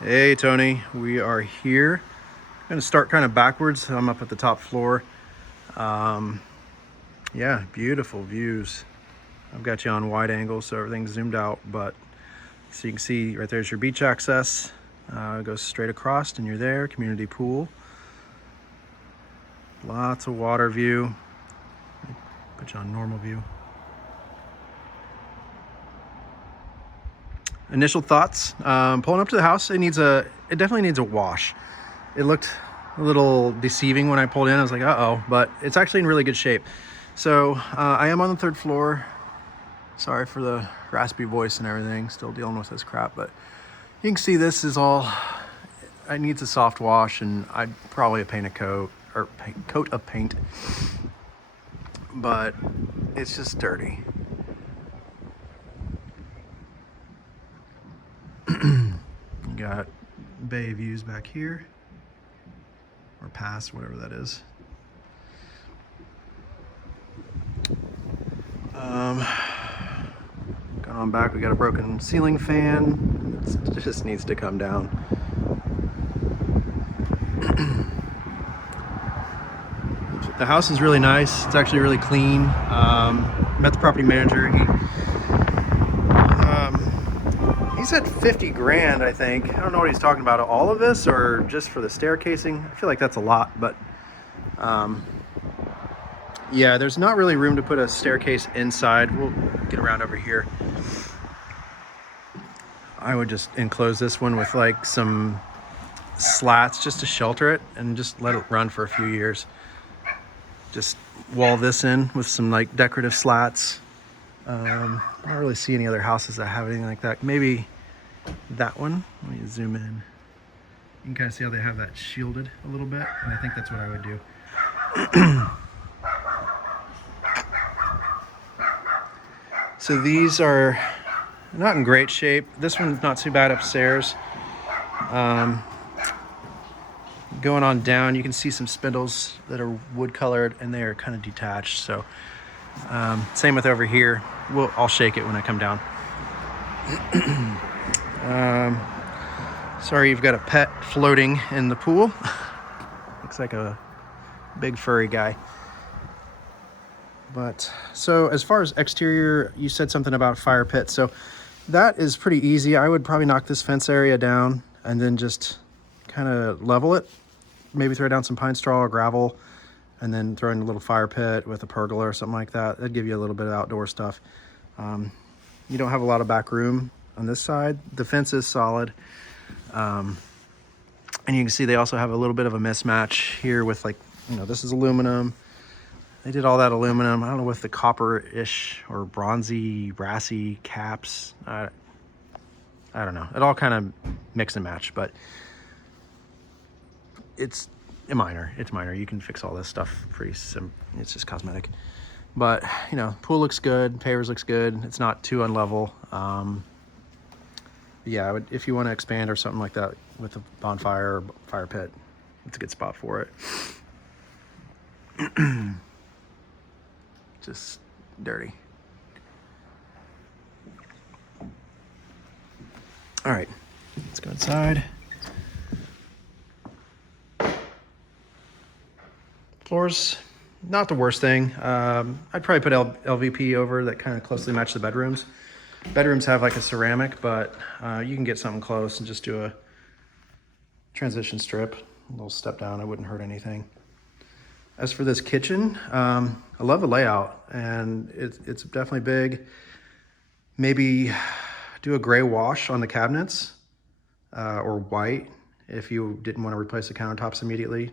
Hey Tony, we are here. I'm gonna start kind of backwards. I'm up at the top floor. Um, yeah, beautiful views. I've got you on wide angle so everything's zoomed out, but so you can see right there's your beach access. It goes straight across and you're there, community pool. Lots of water view. Put you on normal view. Initial thoughts, pulling up to the house, it definitely needs a wash. It looked a little deceiving when I pulled in. I was like, uh-oh, but it's actually in really good shape. So I am on the third floor. Sorry for the raspy voice and everything, still dealing with this crap, but you can see this is all, it needs a soft wash and I'd probably paint a coat or coat of paint, but it's just dirty. You got bay views back here, or past, whatever that is. Going on back, we got a broken ceiling fan. It just needs to come down. The house is really nice. It's actually really clean. Met the property manager. He said 50 grand, I think. I don't know what he's talking about. All of this or just for the staircasing? I feel like that's a lot, but yeah, there's not really room to put a staircase inside. We'll get around over here. I would just enclose this one with like some slats just to shelter it and just let it run for a few years. Just wall this in with some like decorative slats. I don't really see any other houses that have anything like that. Maybe that one. Let me zoom in. You can kind of see how they have that shielded a little bit, and I think that's what I would do. So these are not in great shape. This one's not too bad upstairs. Going on down, you can see some spindles that are wood colored and they are kind of detached. So same with over here. I'll shake it when I come down. Sorry, you've got a pet floating in the pool. Looks like a big furry guy. But so as far as exterior, you said something about fire pit. So that is pretty easy. I would probably knock this fence area down and then just kind of level it. Maybe throw down some pine straw or gravel and then throw in a little fire pit with a pergola or something like that. That'd give you a little bit of outdoor stuff. You don't have a lot of back room on this side. The fence is solid. And you can see they also have a little bit of a mismatch here with like, this is aluminum. They did all that aluminum. I don't know, with the copper-ish or bronzy, brassy caps. I don't know. It all kind of mix and match, but it's minor. It's minor. You can fix all this stuff pretty simple. It's just cosmetic. But, pool looks good. Pavers looks good. It's not too unlevel. Yeah, if you want to expand or something like that with a bonfire or fire pit, it's a good spot for it. Just dirty. All right, let's go inside. Floors, not the worst thing. I'd probably put LVP over that kind of closely match the bedrooms. Bedrooms have like a ceramic, but you can get something close and just do a transition strip, a little step down. It wouldn't hurt anything. As for this kitchen, I love the layout and it's definitely big. Maybe do a gray wash on the cabinets or white if you didn't want to replace the countertops immediately.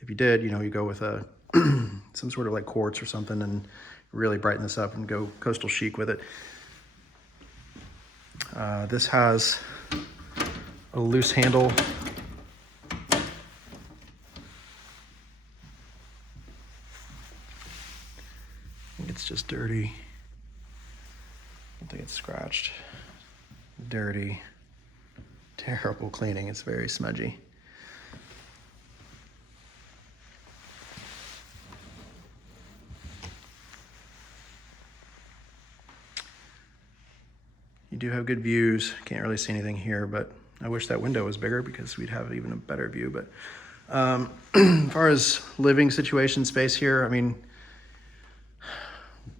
If you did, you go with a some sort of like quartz or something and really brighten this up and go coastal chic with it. This has a loose handle. It's just dirty. I don't think it's scratched. Dirty. Terrible cleaning. It's very smudgy. You do have good views. Can't really see anything here, but I wish that window was bigger because we'd have even a better view. But as far as living situation space here, I mean,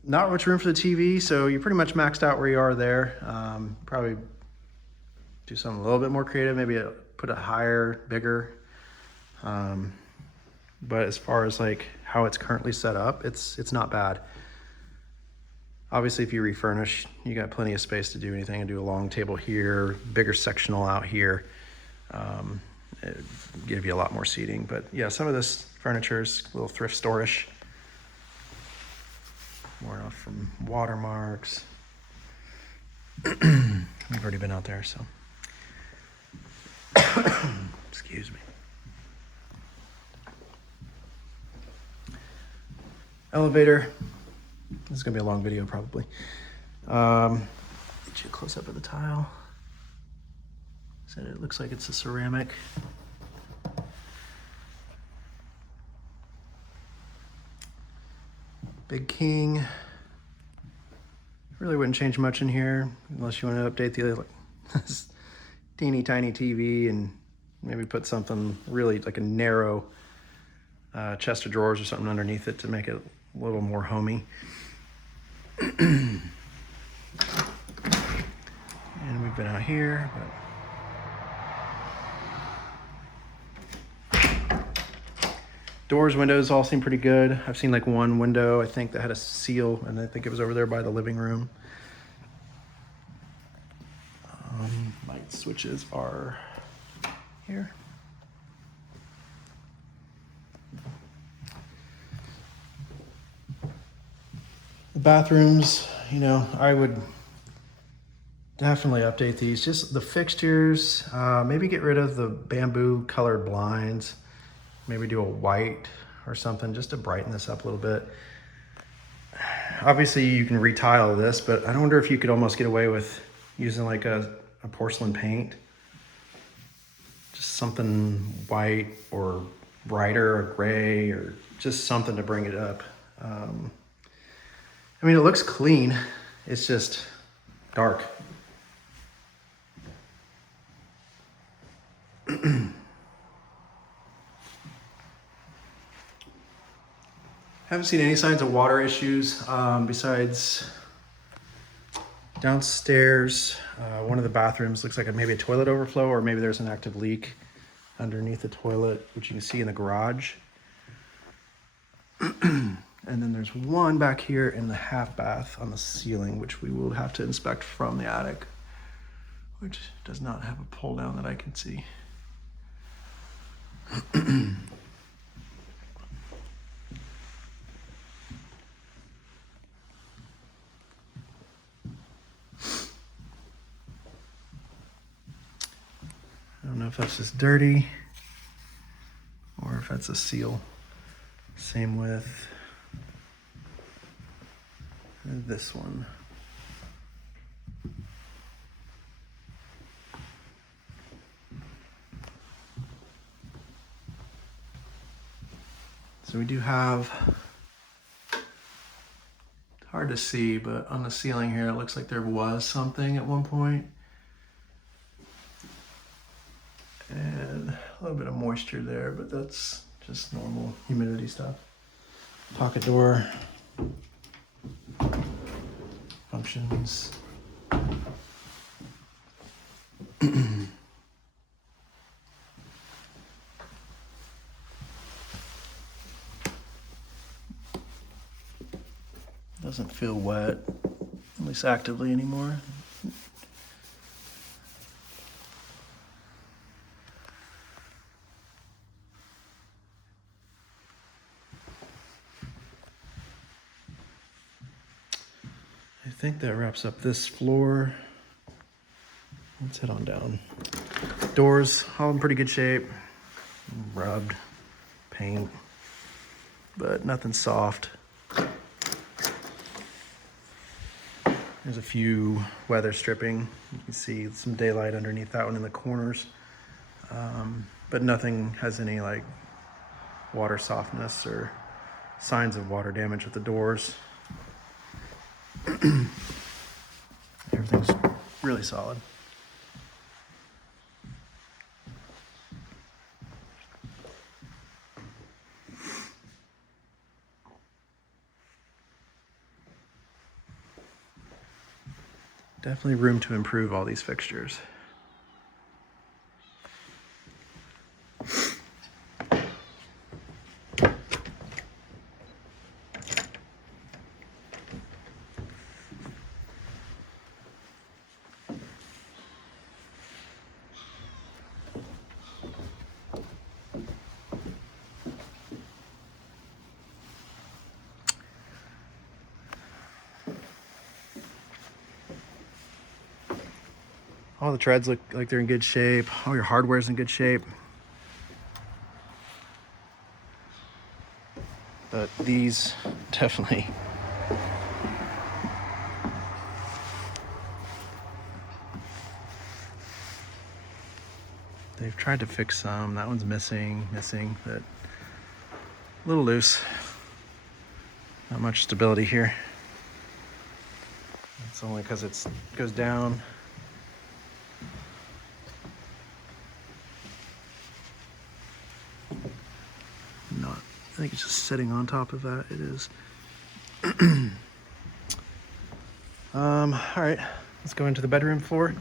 not much room for the TV, so you're pretty much maxed out where you are there. Probably do something a little bit more creative, maybe put it higher, bigger. But as far as like how it's currently set up, it's not bad. Obviously, if you refurnish, you got plenty of space to do anything and do a long table here, bigger sectional out here. It'd give you a lot more seating. But yeah, some of this furniture is a little thrift store-ish. Worn off from watermarks. We've already been out there, so. Excuse me. Elevator. This is gonna be a long video probably. Get you a close up of the tile. So it looks like it's a ceramic. Big king. Really wouldn't change much in here unless you want to update the this teeny tiny TV and maybe put something really like a narrow chest of drawers or something underneath it to make it a little more homey. And we've been out here, but doors, windows all seem pretty good. I've seen like one window, I think, that had a seal, and I think it was over there by the living room. Light switches are here. The bathrooms, you know, I would definitely update these. Just the fixtures, maybe get rid of the bamboo colored blinds. Maybe do a white or something just to brighten this up a little bit. Obviously you can retile this, but I wonder if you could almost get away with using like a porcelain paint. Just something white or brighter or gray or just something to bring it up. I mean, it looks clean. It's just dark. Haven't seen any signs of water issues besides downstairs. One of the bathrooms looks like maybe a toilet overflow, or maybe there's an active leak underneath the toilet, which you can see in the garage. And then there's one back here in the half bath on the ceiling, which we will have to inspect from the attic, which does not have a pull down that I can see. I don't know if that's just dirty or if that's a seal. Same with this one. So we do have, it's hard to see, but on the ceiling here, it looks like there was something at one point. And a little bit of moisture there, but that's just normal humidity stuff. Pocket door. Functions. Doesn't feel wet, at least actively anymore. I think that wraps up this floor. Let's head on down. Doors, all in pretty good shape. Rubbed, paint, but nothing soft. There's a few weather stripping. You can see some daylight underneath that one in the corners. But nothing has any like water softness or signs of water damage with the doors. Everything's really solid. definitely room to improve all these fixtures. All the treads look like they're in good shape. All your hardware's in good shape. But these definitely. They've tried to fix some. That one's missing, but a little loose. Not much stability here. It's only because it goes down. Not, I think it's just sitting on top of that. It is. All right, let's go into the bedroom floor.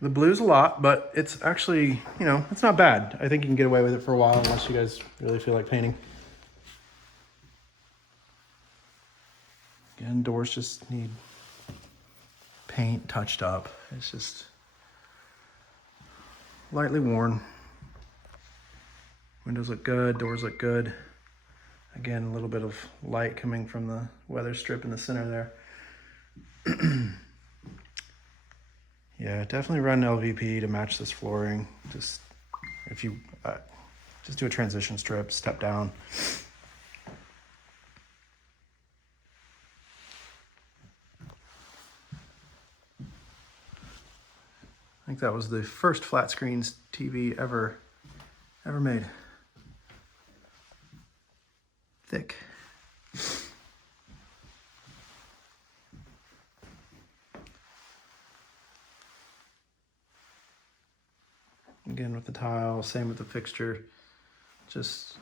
The blue's a lot, but it's actually, you know, it's not bad. I think you can get away with it for a while unless you guys really feel like painting. Again, doors just need paint touched up. It's just lightly worn. Windows look good, doors look good. Again, a little bit of light coming from the weather strip in the center there. Yeah, definitely run LVP to match this flooring. Just if you just do a transition strip, step down. I think that was the first flat screen TV ever made. Thick. Again with the tile, same with the fixture, just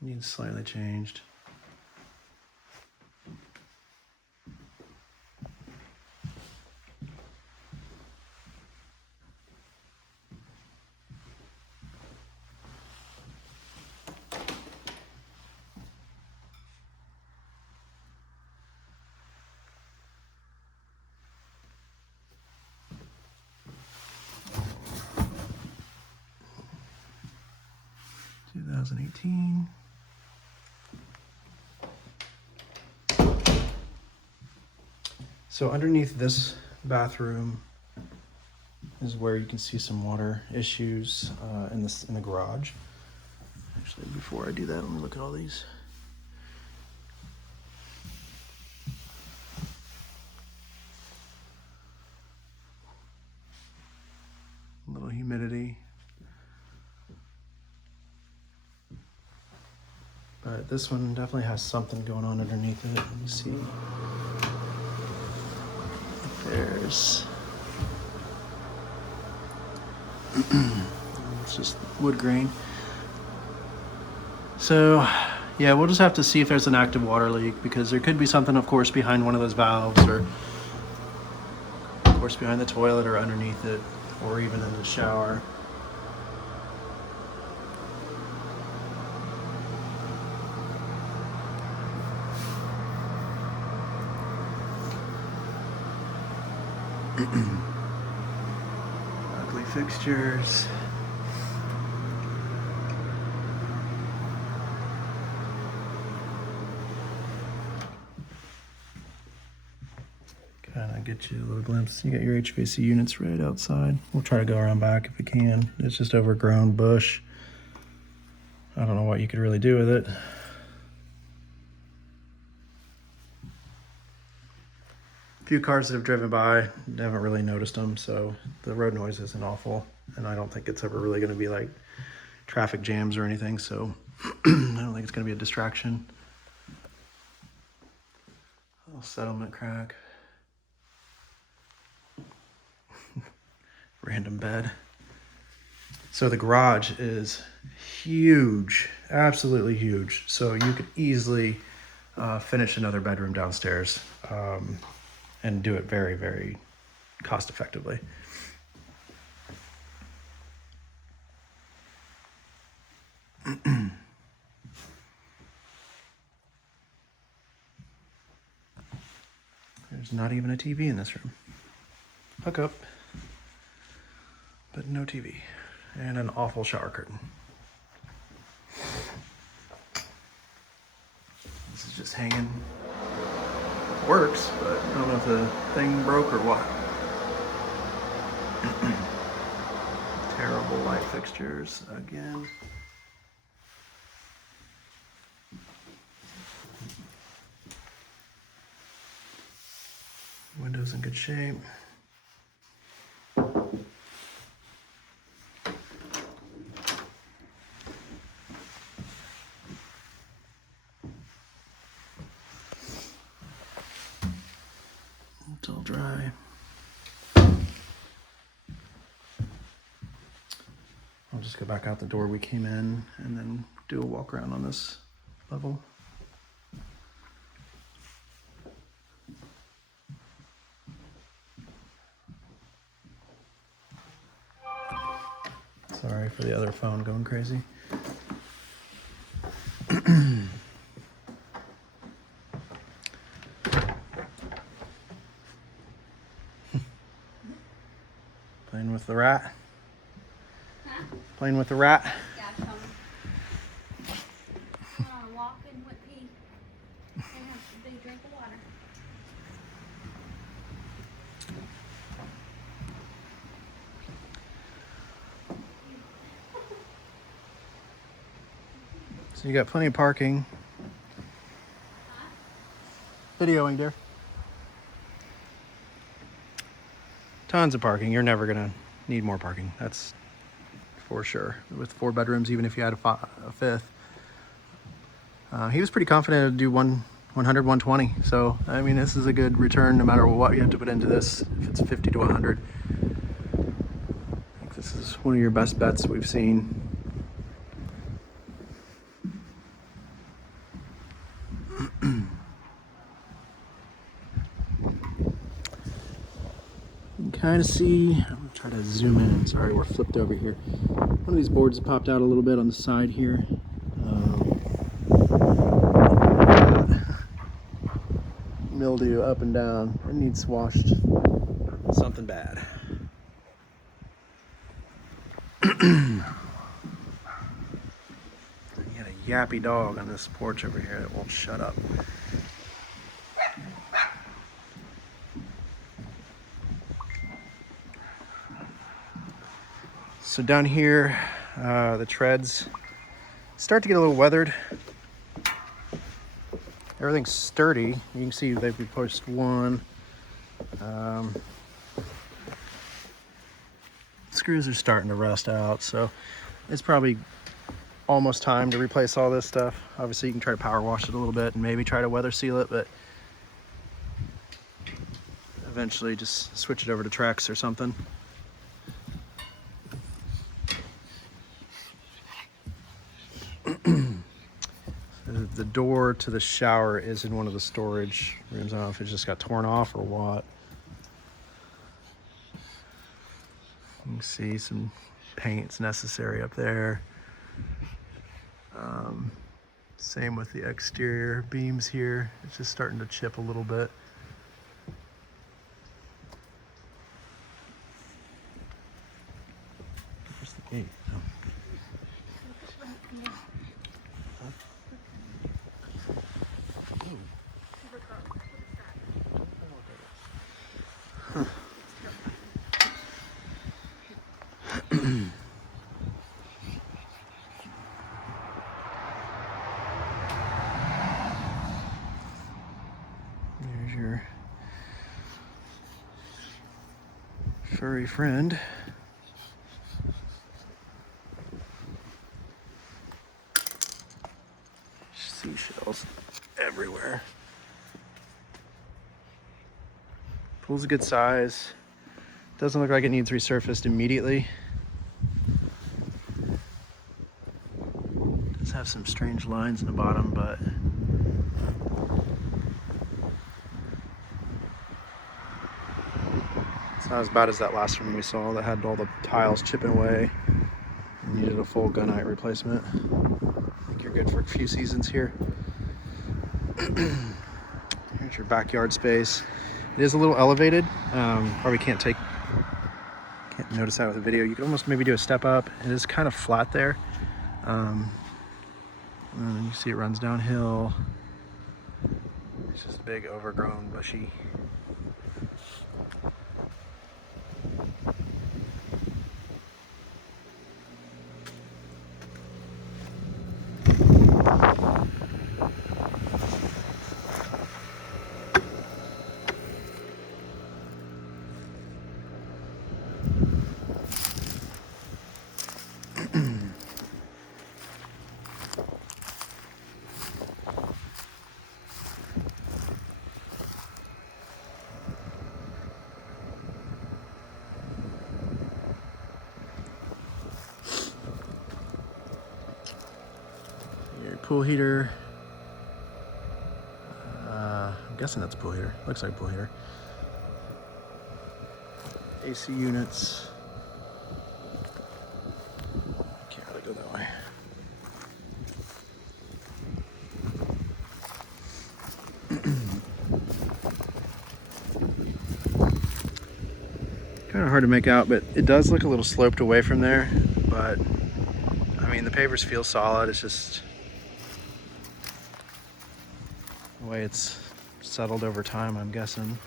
needs slightly changed. (2018). So underneath this bathroom is where you can see some water issues in the garage. Actually, before I do that, let me look at all these. A little humidity. But this one definitely has something going on underneath it. Let me see. There's it's just wood grain. So yeah, we'll just have to see if there's an active water leak, because there could be something, of course, behind one of those valves, or of course behind the toilet, or underneath it, or even in the shower. Ugly fixtures. Kind of get you a little glimpse. You got your HVAC units right outside. We'll try to go around back if we can. It's just overgrown bush. I don't know what you could really do with it. Few cars that have driven by haven't really noticed them, so the road noise isn't awful, and I don't think it's ever really going to be like traffic jams or anything, so I don't think it's going to be a distraction. A little settlement crack. Random bed. So the garage is huge, absolutely huge. So you could easily finish another bedroom downstairs and do it very, very cost effectively. There's not even a TV in this room. Hook up, but no TV. And an awful shower curtain. This is just hanging. Works, but I don't know if the thing broke or what. Terrible light fixtures again. Windows in good shape. It's all dry. I'll just go back out the door we came in and then do a walk around on this level. Sorry for the other phone going crazy. Playing with the rat? Huh? Playing with the rat? Yeah, Tony. Walk and what pee. And have a big drink of water. So you got plenty of parking. Videoing, dear. Tons of parking. You're never gonna need more parking. That's for sure. With 4 bedrooms, even if you had a fifth. He was pretty confident to do 100, 120. So, I mean, this is a good return no matter what you have to put into this. If it's 50 to 100. I think this is one of your best bets we've seen. You can kind of see, I'm gonna try to zoom in. Sorry, we're flipped over here. One of these boards popped out a little bit on the side here. Mildew up and down. It needs washed. Something bad. You got a yappy dog on this porch over here that won't shut up. So down here, the treads start to get a little weathered. Everything's sturdy. You can see they've pushed one. Screws are starting to rust out, so it's probably almost time to replace all this stuff. Obviously, you can try to power wash it a little bit and maybe try to weather seal it, but eventually just switch it over to Trex or something. The door to the shower is in one of the storage rooms. I don't know if it just got torn off or what. You can see some paint's necessary up there. Same with the exterior beams here. It's just starting to chip a little bit. Where's the gate? Oh. There's your furry friend. Seashells everywhere. Pool's a good size. Doesn't look like it needs resurfaced immediately. does have some strange lines in the bottom, but it's not as bad as that last one we saw that had all the tiles chipping away and needed a full gunite replacement. I think you're good for a few seasons here. Here's your backyard space. It is a little elevated. Probably can't notice that with the video. You could almost maybe do a step up. It is kind of flat there. And you see it runs downhill. It's just big, overgrown, bushy. Your pool heater. I'm guessing that's a pool heater. Looks like a pool heater. AC units. Can't really go that way. Kind of hard to make out, but it does look a little sloped away from there. But I mean, the pavers feel solid. It's just the way it's settled over time, I'm guessing.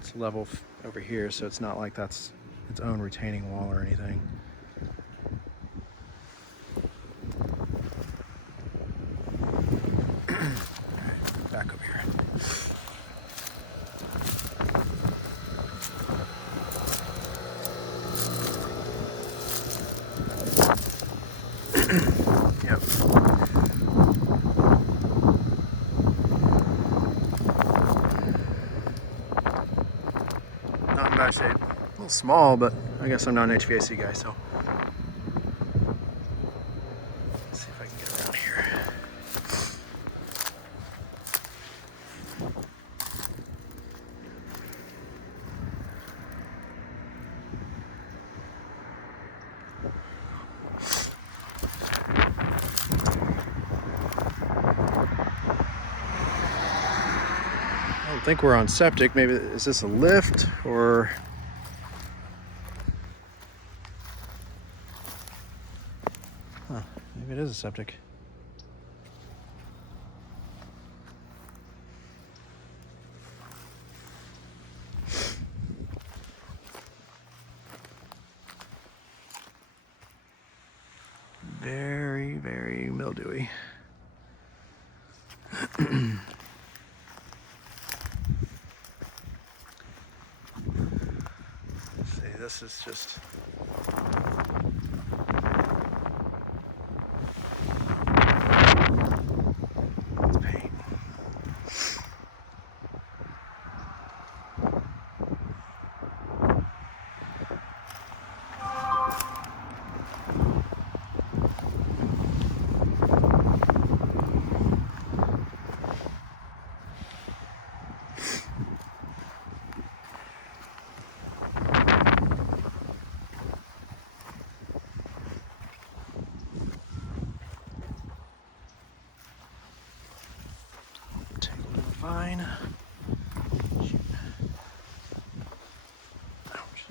It's level over here, so it's not like that's its own retaining wall or anything. Alright, back over here. Yep. Not in bad shape. A little small, but I guess I'm not an HVAC guy, so. Let's see if I can get around here. I don't think we're on septic. Maybe, is this a lift or? Huh, maybe it is a septic. Very, very mildewy. See, this is just it's paint. Fine. Shoot. Ouch.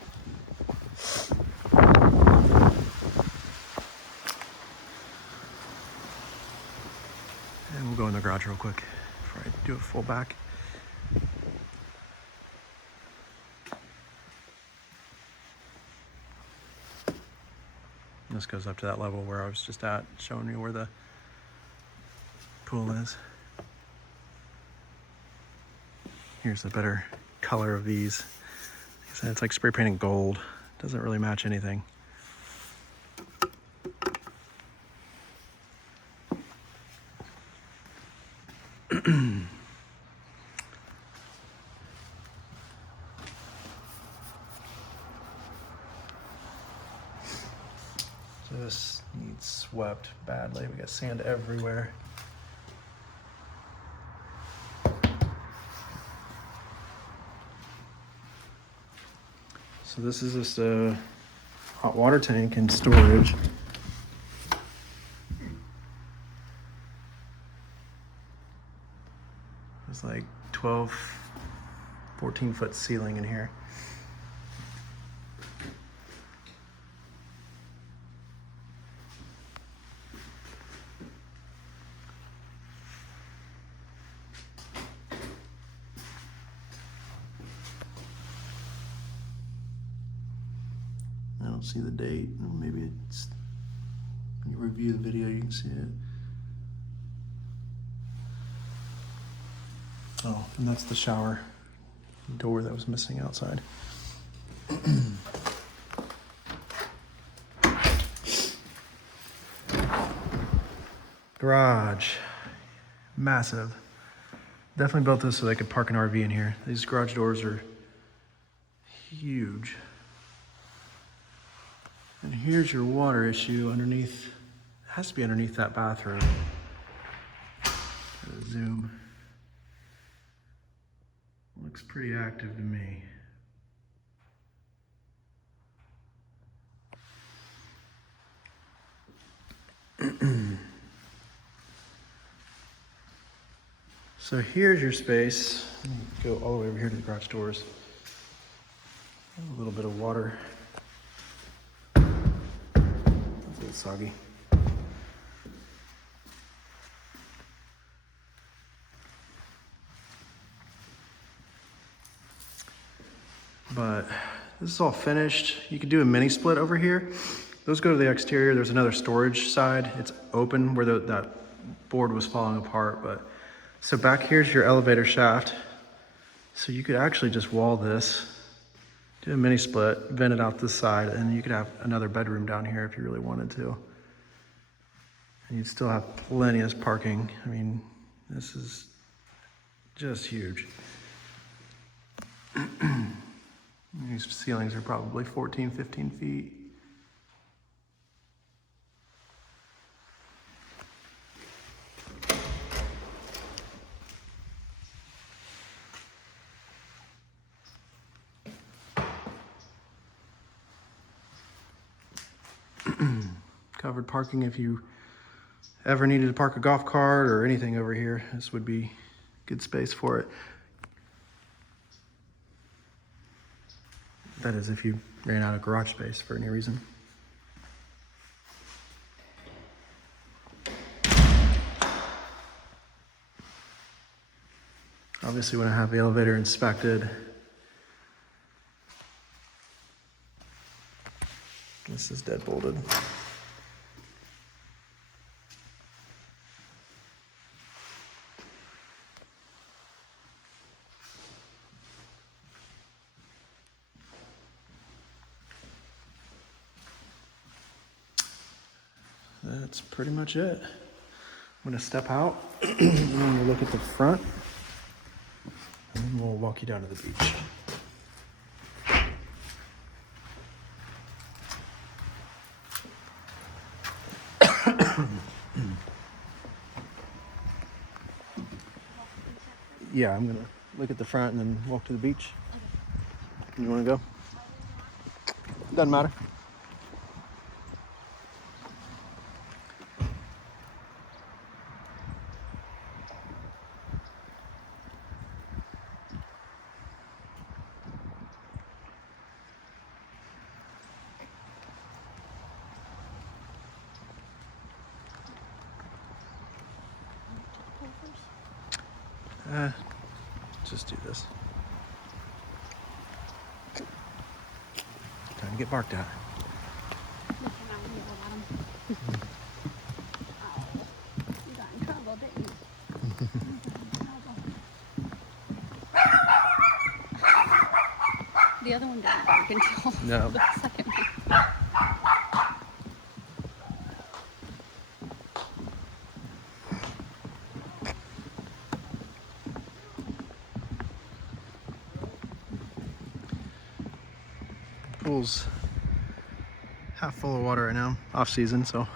And we'll go in the garage real quick before I do a full back. This goes up to that level where I was just at, showing you where the pool is. Here's a better color of these. Like I said, it's like spray painting gold. Doesn't really match anything. This needs swept badly. We got sand everywhere. So this is just a hot water tank and storage. There's like 12, 14-foot ceiling in here. I don't see the date. Maybe it's, when you review the video, you can see it. Oh, and that's the shower door that was missing outside. Garage, massive. Definitely built this so they could park an RV in here. These garage doors are huge. And here's your water issue underneath. It has to be underneath that bathroom. Zoom. Looks pretty active to me. So here's your space. Go all the way over here to the garage doors. A little bit of water. It's a little soggy. But this is all finished. You could do a mini split over here. Those go to the exterior. There's another storage side. It's open where that board was falling apart. But so back here's your elevator shaft. So you could actually just wall this, do a mini split, vent it out this side, and you could have another bedroom down here if you really wanted to. And you'd still have plenty of parking. I mean, this is just huge. These ceilings are probably 14, 15 feet. Covered parking if you ever needed to park a golf cart or anything over here. This would be good space for it. That is if you ran out of garage space for any reason. Obviously when I have the elevator inspected, this is dead bolted. That's pretty much it. I'm gonna step out and we'll look at the front and then we'll walk you down to the beach. Yeah, I'm gonna look at the front and then walk to the beach. You wanna go? Doesn't matter. Just do this. Time to get barked at. You got in trouble, didn't you? The other one didn't bark until No. the second one. Pool's half full of water right now, off season, so.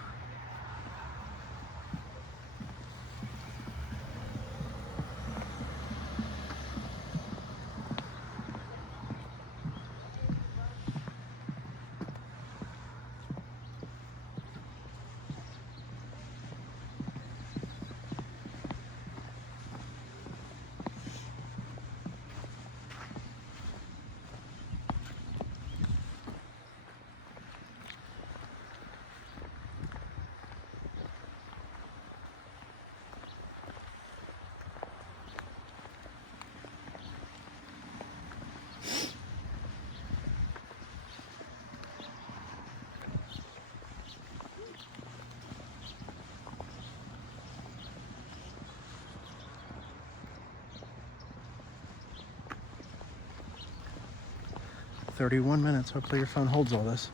"31 minutes. Hopefully your phone holds all this."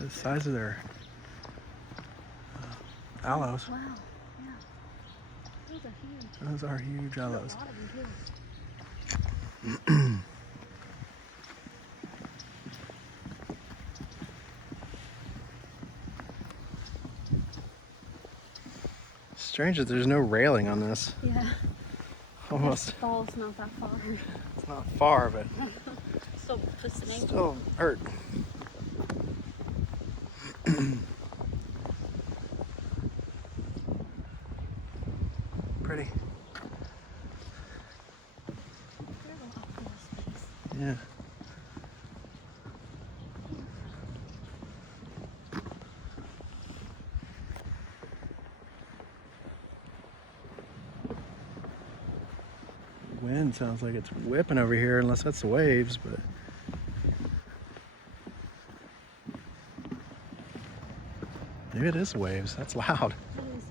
The size of their aloes. Wow. Yeah. Those are huge. Those are huge There's aloes. a lot of them too. Strange that there's no railing on this. Yeah. Almost. The fall's not that far. It's not far, but So just an ankle. still hurt. Pretty. They're a little up in this space. Yeah. Wind sounds like it's whipping over here, unless that's the waves, but maybe it is the waves. That's loud. It is.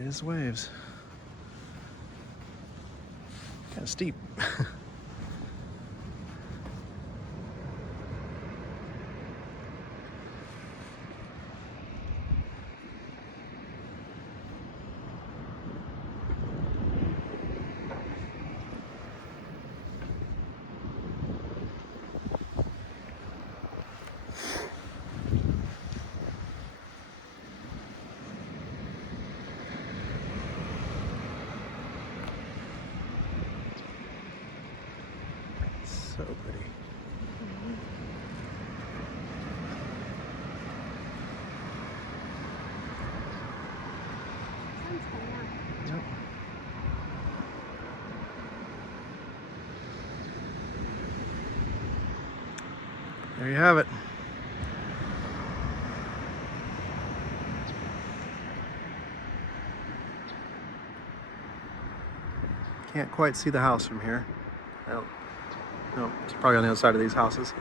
It is waves. Kind of steep. So pretty. Sun's coming out. Yep. There you have it. Can't quite see the house from here. No, it's probably on the other side of these houses.